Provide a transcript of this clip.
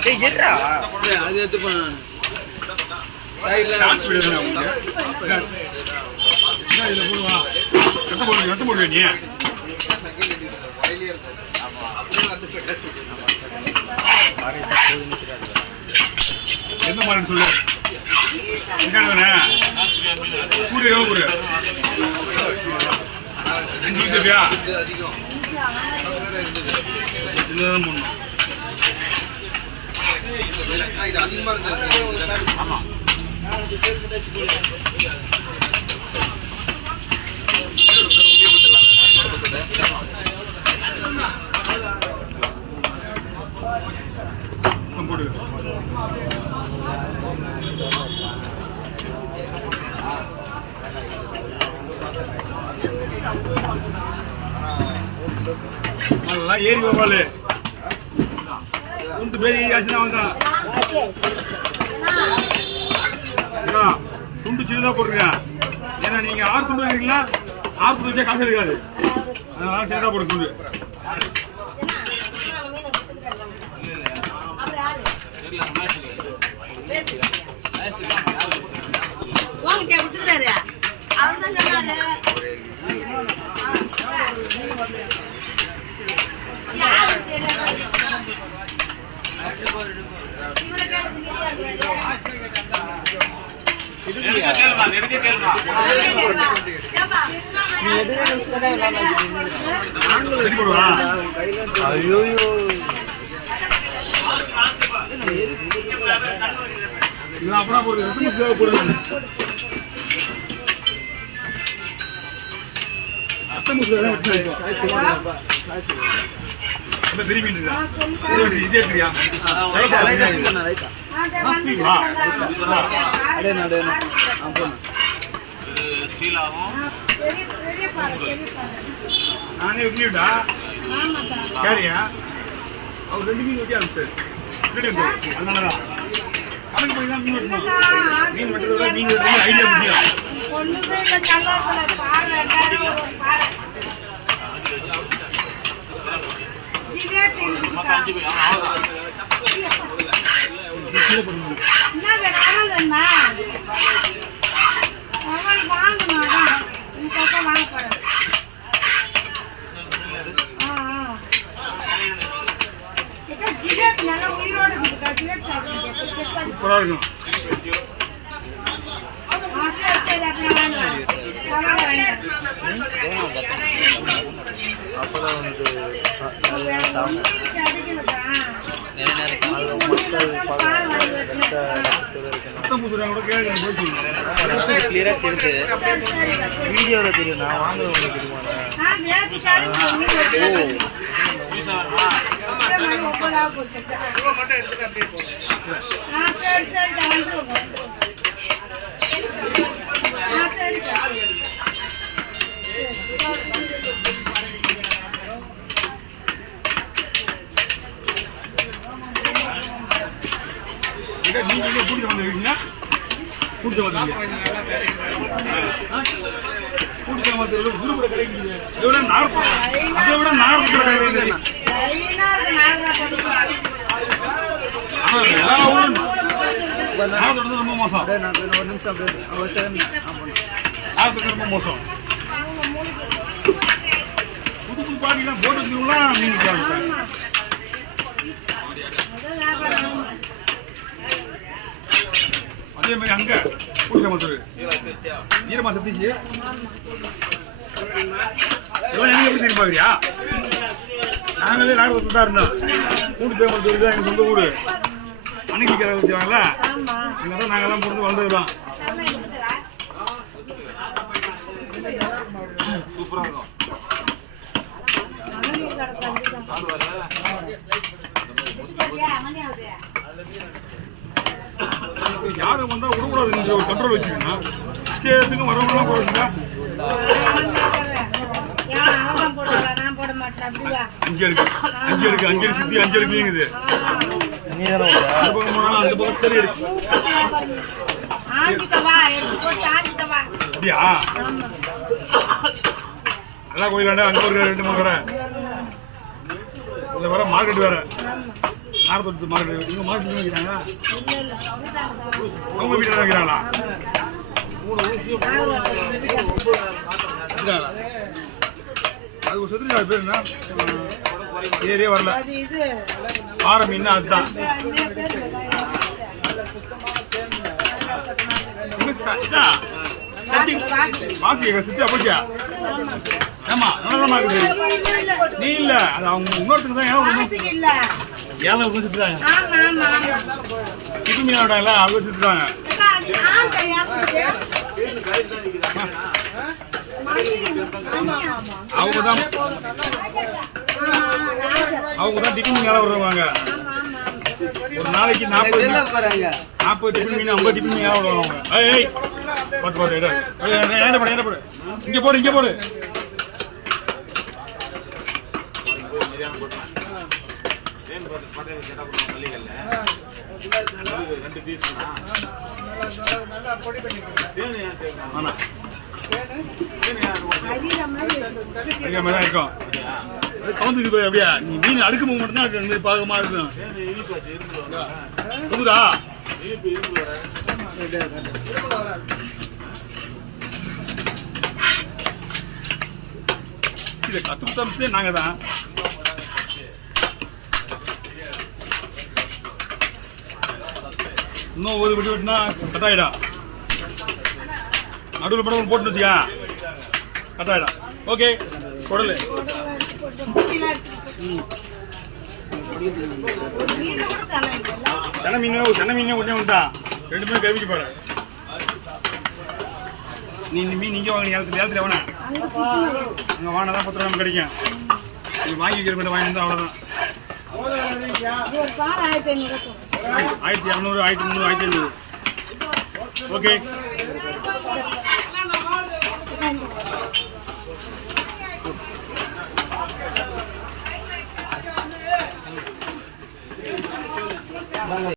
அது எடுத்துப்பேன் எந்த மாதிரி சொல்லு கூறு கூறு 5 ரூபாயா இதுதான் போடணும் ஆமா போடு அதெல்லாம் ஏறி போவாளு துண்டு பேர் ஏறியாச்சுன்னா வந்தான் துண்டு சின்னதாக போட்டுருங்க ஏன்னா நீங்க 6 துண்டு வைக்கிறீங்களா 6 துண்டு வச்சா காசு இருக்காது அதனால சின்னதாக போட்டு துண்டு ஐயோ அப்புறம் போடுறது திரும்பி இதே நானே விட்டா கேரியா அவர் 2 மீன் வெட்டி சார் அதனாலதான் கணக்கு போய் தான் மீன் வெட்டணும் மீன் வெட்டுறத மீன் வெட்டுறது ஐடியா முடியும் சூப்பரா இருக்கும் கிளியரா தெரியுது வீடியோல தெரியும் நான் வாங்குறவங்களுக்கு தெரியுமா நீங்க கூட்டிட்டு வந்துருக்கீங்க கூட்டிட்டு வந்துருங்க கூட்டிட்டு வந்து குருபுர கிடைக்குது இதோட நார்மல் அதை விட நார்மல் கிடைக்குது ரொம்ப மோசம் ரொம்ப மோசம் புது புது பாட்டிலாம் போட்டுலாம் மீன் அதே மாதிரி அங்க கூட்டிட்டு வந்து ஈரமா சத்திச்சு எப்படி தெரியும் பாக்குறியா நாங்களே நாடகத்துல தான் இருந்தோம் கூட்டு வந்து எங்க சொந்த ஊரு அன்னைக்கு வச்சுவாங்கல்ல இங்கதான் நாங்கெல்லாம் பொறுத்து வளர்ந்துருக்கோம் சூப்பரா இருக்கும் யாரும் வந்தா விடக்கூடாது ஒரு கண்ட்ரோல் வச்சுக்கணும் ஸ்டேஜுக்கும் வரவங்களாம் போடுறீங்க 5 இருக்கு 5 சுத்தி 5 இருக்குங்குது அந்த பக்கம் போனா அந்த பக்கம் சரி இருக்கு அப்படியா நல்லா கோயிலாண்டா அங்க ஒரு 2 3 கடை இதுல வர மார்க்கெட் வேற நாடத்தோட்டத்து மாடு இங்கே மாடு வைக்கிறாங்க அவங்க வீட்டில் வைக்கிறாங்களா அது ஒரு செத்துருக்கா பேர் என்ன ஏரியே வரல ஆரம்பின்னா அதுதான் மாசி சுத்தியா போச்சியா ஆமா நல்லதமா இருக்குது நீ இல்ல அது அவங்க இன்னொருத்துக்கு தான் ஏழை உட்காந்து சுத்துறாங்க சிட்டு மீன் விடாங்களா அவங்க சுத்துறாங்க அவங்க தான் டிக்கி மீன் வேலை வருவாங்க ஒரு நாளைக்கு 40 டிஃபன் மீன் 50 டிஃபன் மீன் வேலை வருவாங்க ஏய் போடு இங்க போடு இருக்கும் அப்படியா நீ மீன் அடுக்கும் போது மட்டும்தான் பாகமா இருக்கும் புதுதா இதை கத்து தரத்தே நாங்க தான் இன்னும் ஒரு விட்டு விட்டுனா கட்டாயிடா நடுவில் படம் போட்டு வச்சியா கட்டாயிடா ஓகே குடலு சென மீன் கொஞ்சம் உண்டா 2 மீன் கவிச்சு பாரு நீ இந்த மீன் இங்கே வாங்க நேரத்தில் வேணா அங்கே வாங்கினா 10 ரூபா கிடைக்கும் நீ வாங்கி வைக்கிற மட்டும் வாங்கி வந்தால் அவ்வளோதான் 1200 1300 1500 ஓகே